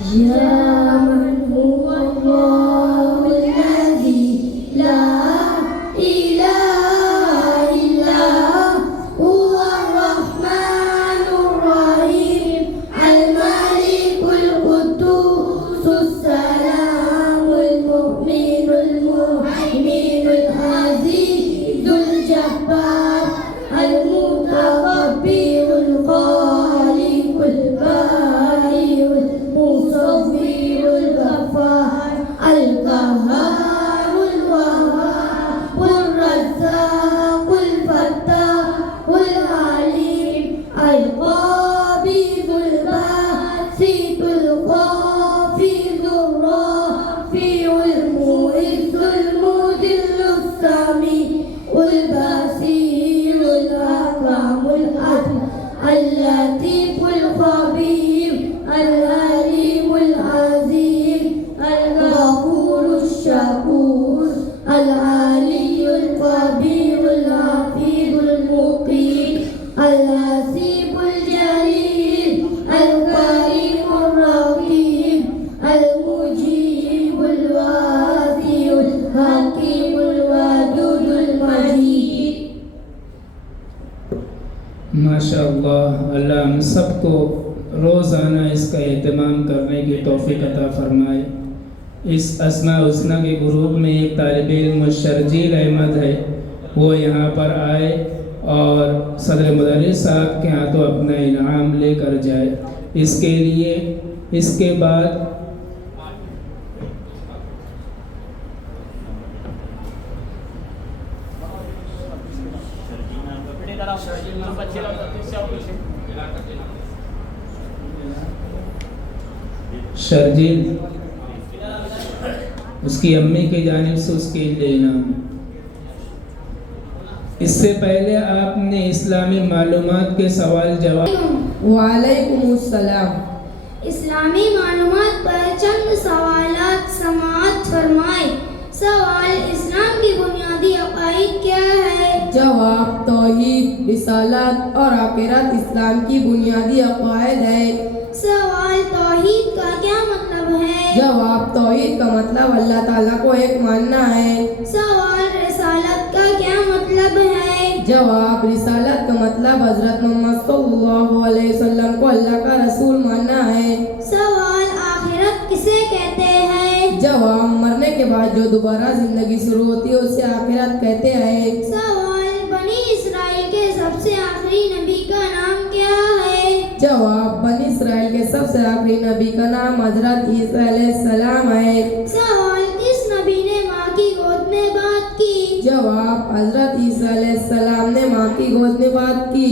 يا من هو الله الذي لا إله إلا هو الرحمن الرحيم الملك القدوس السلام المؤمن المهيمن العزيز الجبار المتكبر الخالق البارئ المصور الغفار القهار الوهاب الرزاق الفتاح العليم القابض الباسط الخافض الرافع المعز المذل السميع البصير الأكرم العدل اللطيف الخبير العليم العزيز الغفور الشكور العلي الكبير الحفيظ المقيم الحسيب الجليل الكريم الرقيب المجيب الواسع الحكيم الودود المجيد. माशाअल्लाह, अल्लाह हम सबको रोज़ाना इसका एहतमाम करने की तौफ़ीक़ अता फ़रमाए। इस अस्मा हुस्ना के ग्रुप में एक तालिब इल्म शर्जील अहमद है, वो यहाँ पर आए और सदर मुदर्रिस साहब के हाथों अपना इनाम लेकर जाए। इसके लिए इसके बाद शर्जील उसकी अम्मी की जानिब से उसके लिए इनाम। इससे पहले आपने इस्लामी मालूमात के सवाल जवाब। वालेकुमुस्सलाम। इस्लामी मालूमात पर चंद सवालात समाअत फरमाए। सवाल, इस्लाम की बुनियादी अक़ाइद क्या है? जवाब, तौहीद, रिसालत और आखिरत इस्लाम की बुनियादी अक़ाइद है। सवाल, तौहीद का क्या मतलब है? जवाब, तौहीद का मतलब अल्लाह ताला को एक मानना है। सवाल, रिसालत का क्या मतलब है? जवाब, रिसालत का मतलब हज़रत मोहम्मद सल्लल्लाहु अलैहि वसल्लम को अल्लाह का रसूल मानना है। सवाल, आखिरत किसे कहते हैं? जवाब, मरने के बाद जो दोबारा जिंदगी शुरू होती है उसे आखिरत कहते हैं। सवाल, बनी इसराइल के सबसे आखिरी नबी का नाम क्या है? जवाब, बनी इसराइल के सबसे आखिरी नबी का नाम हज़रत ईसा अलैहिस्सलाम है। सवाल, किस नबी ने माँ की गोद में बात की? जवाब, हज़रत ईसा अलैहिस्सलाम ने माँ की गोद में बात की।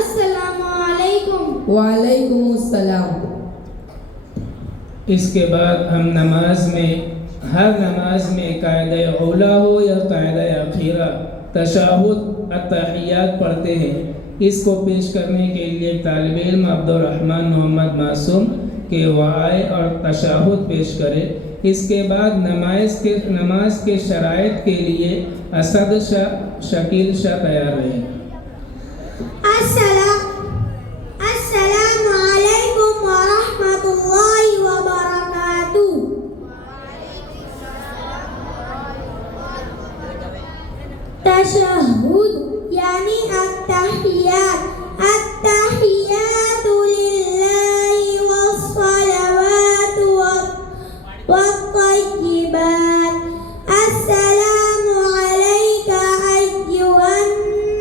अस्सलामु अलैकुम। वालेकुमुस्सलाम। इसके बाद हम नमाज में, हर नमाज में कायदा औला हो या कायदा अखीरा, तशहुद अत्तहियात पढ़ते हैं। इसको पेश करने के लिए तालिब इल्म अब्दुर्रहमान मोहम्मद मासूम के वाए और तशहुद पेश करें। इसके बाद नमाज के शराइत के लिए असद शाह, शकील शाह तैयार रहें। अस्सलामु अलैकुम व रहमतुल्लाहि व बरकातुहू। तशहुद यानी अत्तहियात। अत्तहियातु लिल्लाहि वस्सलावातु वत्तय्यिबात। अस्सलामु अलैका अय्युहन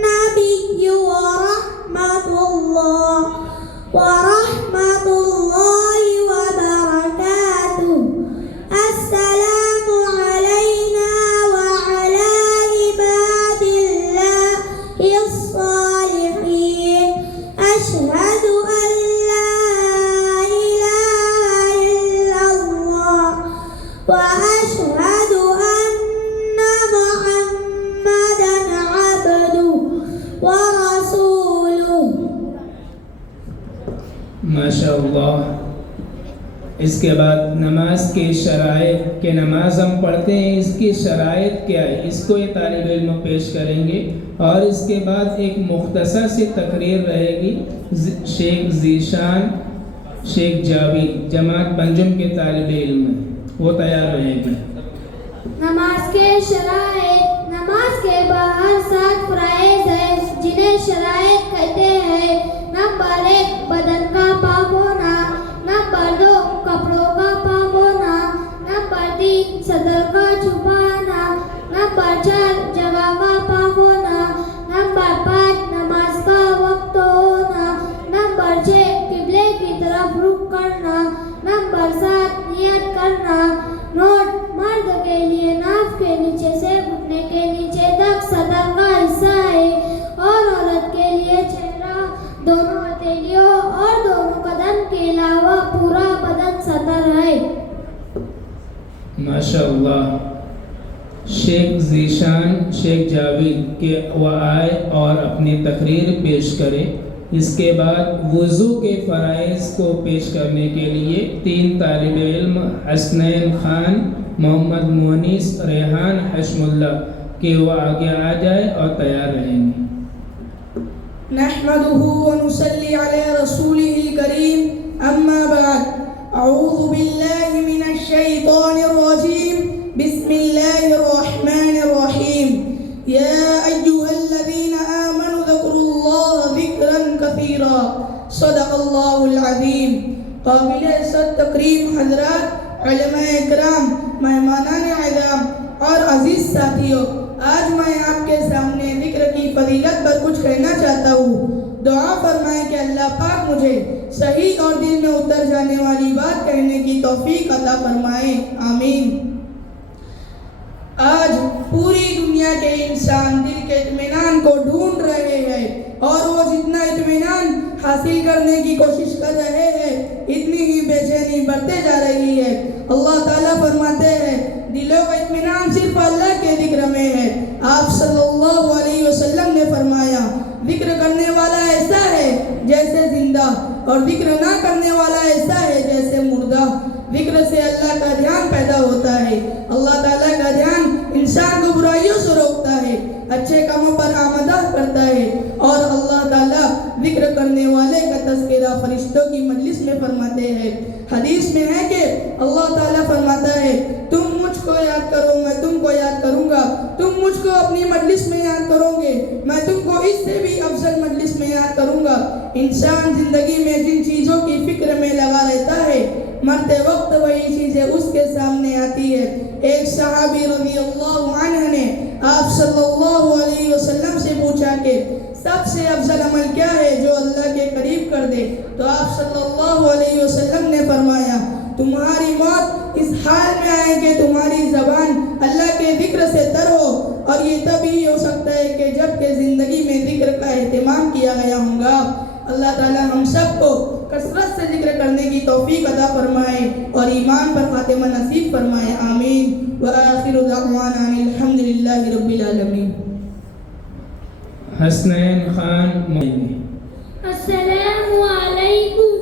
नबिय्यु व रहमतुल्लाहि व बरकातुहू। अस्सलामु अलैना व अला इबादिल्लाहि अस्सालिहीन। अशहदु अन ला इलाहा इल्लल्लाह व अशहदु अन्ना मुहम्मदन अब्दुहु व रसूलुहु। माशाअल्लाह। इसके बाद नमाज के शराइत के, नमाज हम पढ़ते हैं, इसकी शराइत क्या है, इसको ये तालिब इल्म पेश करेंगे। और इसके बाद एक मुख्तसर सी तकरीर रहेगी शेख ज़ीशान शेख जावेद जमात पंजुम के तालिब इल्म हैं, वो तैयार रहेंगे। नमाज के शराइत, नमाज के बाहर 7 फराइज है जिन्हें शराइत कहते हैं। नंबर 1 बदन का पाक होना, नंबर 2 कपड़ों का पाक होना, नंबर 3 सदर का छुपाना, नंबर 4 जगह का पाक होना, नंबर 5 नमाज का वक्त होना, नंबर 6 किबले की तरफ रुख करना, नंबर 7 नियत करना। नोट, मर्द के लिए नाफ के नीचे से घुटने के नीचे तक सतर का हिस्सा है और औरत के लिए चेहरा, दोनों हथेलियों और दोनों कदम के अलावा पूरा बदन सतर है। माशाअल्लाह। शेख जीशान शेख जावेद के वो आए और अपनी तकरीर पेश करें। इसके बाद वज़ू के फ़राइज़ को पेश करने के लिए 3 तालिब इल्म हसनैन खान, मोहम्मद मुनीस, रेहान हशमुल्ला के वो आगे आ जाए और तैयार रहेंगे। नहमदुहु व नुसल्ली अला रसूलिहिल करीम, अम्मा बाद। अऊज़ु बिल्लाहि मिनश शैतानिर रजीम, बिस्मिल्लाहिर रहमानिर रहीम। या अय्युहल्लज़ीना आमनु ज़कुरुल्लाह ज़िक्रन कसीरा, सदक़ल्लाहुल अज़ीम। काबिल-ए-इज़्ज़त तकरीम हज़रात, उलमाए इकराम, मेहमानान आज़म और अज़ीज़ साथियों, आज मैं आपके सामने ज़िक्र की फजीलत पर कुछ कहना चाहता हूँ। दुआ फरमाएं कि अल्लाह पाक मुझे सही और दिल में उतर जाने वाली बात कहने की तौफीक अता फरमाए, आमीन। आज पूरी दुनिया के इंसान दिल के इत्मीनान को ढूंढ रहे हैं और वो जितना इत्मीनान हासिल करने की कोशिश कर रहे हैं, इतनी ही बेचैनी बढ़ते जा रही है। अल्लाह ताला फरमाते हैं, दिलों का इत्मीनान सिर्फ अल्लाह के जिक्र में है। आप सल्लल्लाहु अलैहि वसल्लम ने फरमाया, जिक्र करने वाला ऐसा है जैसे जिंदा और जिक्र ना करने वाला ऐसा है जैसे मुर्दा। जिक्र से अल्लाह का ध्यान पैदा होता है। अल्लाह ताला का ध्यान इंसान को बुराइयों से रोकता है, अच्छे कामों पर आमदा करता है और अल्लाह ताला जिक्र करने वाले का तज़किरा फरिश्तों की मजलिस में फरमाते हैं। हदीस में है कि अल्लाह ताला फरमाता है, तुम मुझको याद करो मैं तुमको याद करूंगा, तुम मुझको अपनी मजलिस में याद करोगे मैं तुमको इससे भी अफजल मजलिस में याद करूंगा। इंसान जिंदगी में जिन चीज़ों की फिक्र में लगा रहता है, मरते वक्त वही चीज़ें उसके सामने आती है। एक सहाबी रज़ियल्लाहु अन्हु ने आप सल्लल्लाहु अलैहि वसल्लम से पूछा कि सबसे अफजल अमल क्या है जो अल्लाह के करीब कर दे, तो आप सल्लल्लाहु अलैहि वसल्लम ने फरमाया, तुम्हारी मौत इस हाल में आए कि तुम्हारी ज़बान अल्लाह के जिक्र से तर हो, और ये तभी हो सकता है कि जब के ज़िंदगी में जिक्र का एहतमाम किया गया होगा। अल्लाह ताला हम सबको कसरत से जिक्र करने की तौफीक अता फरमाए और ईमान पर खातिमा नसीब फरमाए, आमीन। व आखिरु दअवाना अनिल हम्दुलिल्लाहि रब्बिल आलमीन। हसनैन खान मोइनी। अस्सलामु अलैकुम।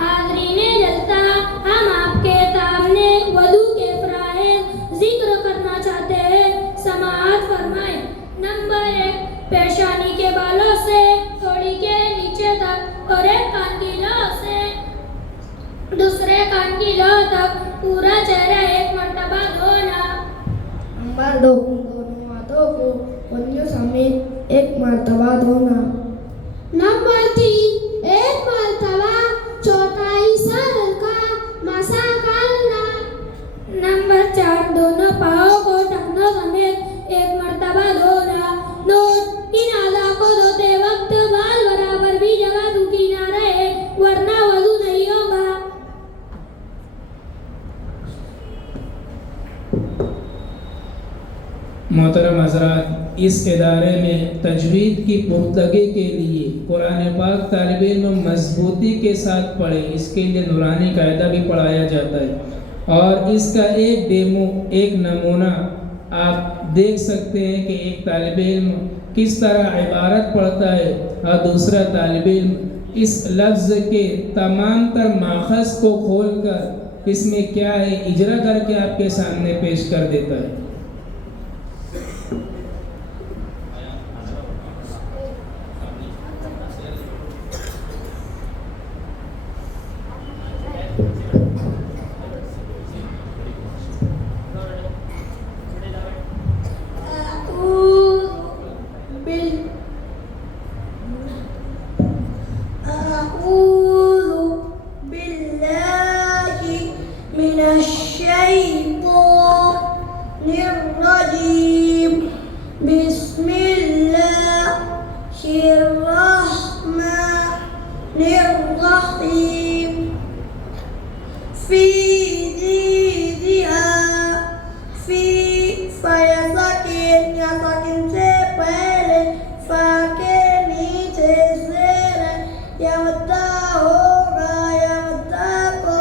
हाज़रीने जलसा, हम आपके सामने वज़ू के फ़राइज़ जिक्र करना चाहते हैं, समाअत फरमाएं। नंबर 1, पेशानी के बालों से थोड़ी के नीचे तक और एक कान की लौ से दूसरे कान की लौ तक पूरा चेहरा एक मर्तबा धोना। नंबर 2, दोनों हाथों को पंजों समेत एक मर्तबा धोना। नंबर 3, एक मर्तबा चौथाई सर का मसा करना। नंबर 4, दोनों पाँव को टखनों समेत एक मर्तबा धोना। नोट, इन आज़ा को धोते वक्त बाल बराबर भी जगह सूखी ना रहे, वरना वज़ू नहीं होगा। मोहतरम हज़रात, इस इदारे में तजवीद की पुख्तगी के लिए कुरान पाक तालिब इल्म मजबूती के साथ पढ़े, इसके लिए नूरानी कायदा भी पढ़ाया जाता है और इसका एक डेमो, एक नमूना आप देख सकते हैं कि एक तालिब इल्म किस तरह इबारत पढ़ता है और दूसरा तालिब इल्म इस लफ्ज़ के तमाम तर माखज़ को खोल कर इसमें क्या है इजरा करके आपके सामने पेश कर देता है। الرحيم في جيدها في فيسكن يسكن سے پہلے فا کے نیچے زیر یمدہ ہوگا یمدہ کو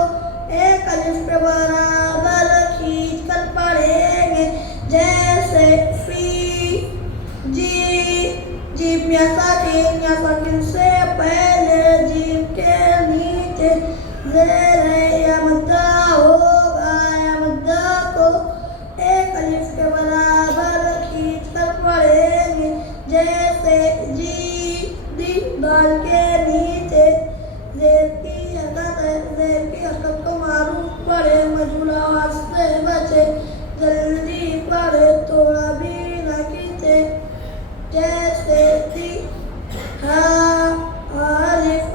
ایک الف کے برابر کھینچ کر پڑھیں گے جیسے فی جیم یا ساکن سے پہلے جیم کے نیچے زیر یمدہ ہوگا یمدہ کو ایک الف کے برابر کھینچ کر پڑھیں گے جیسے جی دال کے نیچے زیر کی حرکت کو معروف پڑھے مجھول آواز سے بچے جلدی پڑھے تھوڑا بھی نہ کھینچے جیسے دی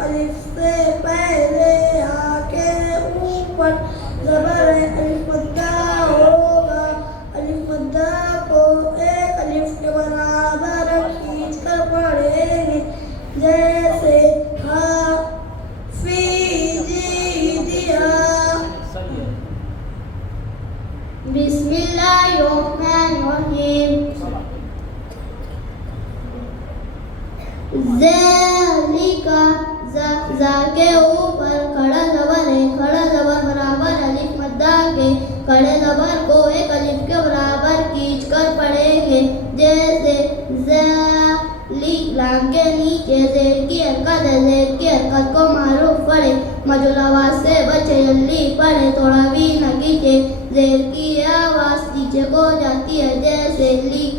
الف سے پہلے ہا کے اوپر زبر الف مدہ ہوگا الف مدہ کو ایک الف کے برابر کھینچ کر پڑھیں گے جیسے ہا فی جیدہا بسم اللہ الرحمن الرحیم ذالک زا کے اوپر کھڑا زبر ہے کھڑا زبر برابر الف مدہ کے کھڑے زبر کو ایک الف کے برابر کھینچ کر پڑھیں گے جیسے لام کے نیچے زیر کی حرکت ہے زیر کی حرکت کو معروف پڑھے مجھول آواز سے بچے جلدی پڑھے تھوڑا بھی نہ کھینچے زیر کی آواز نیچے کو جاتی ہے جیسے لی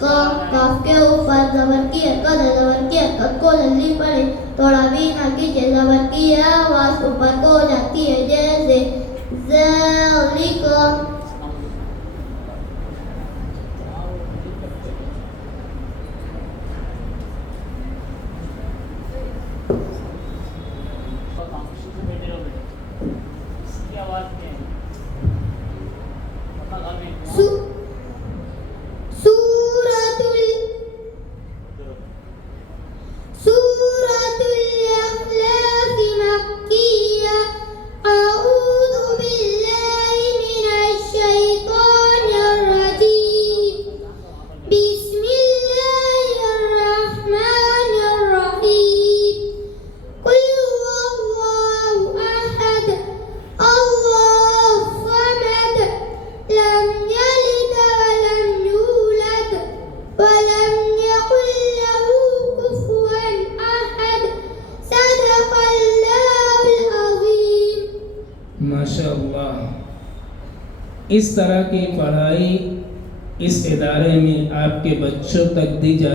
کاف کے اوپر زبر کی حرکت ہے زبر کی حرکت کو جلدی پڑھے تھوڑا بھی نہ کھینچے زبر کی آواز اوپر کو جاتی ہے جیسے ذالک سورة الإخلاص مكية أعوذ بالله من الشيطان الرجيم بسم الله الرحمن الرحيم قل هو الله أحد الله الصمد لم يلد ولم يولد ولم يكن له كفوا أحد صدق الله العظيم ماشاء اللہ. اس طرح کی پڑھائی اس ادارے میں آپ کے بچوں تک دی جاتی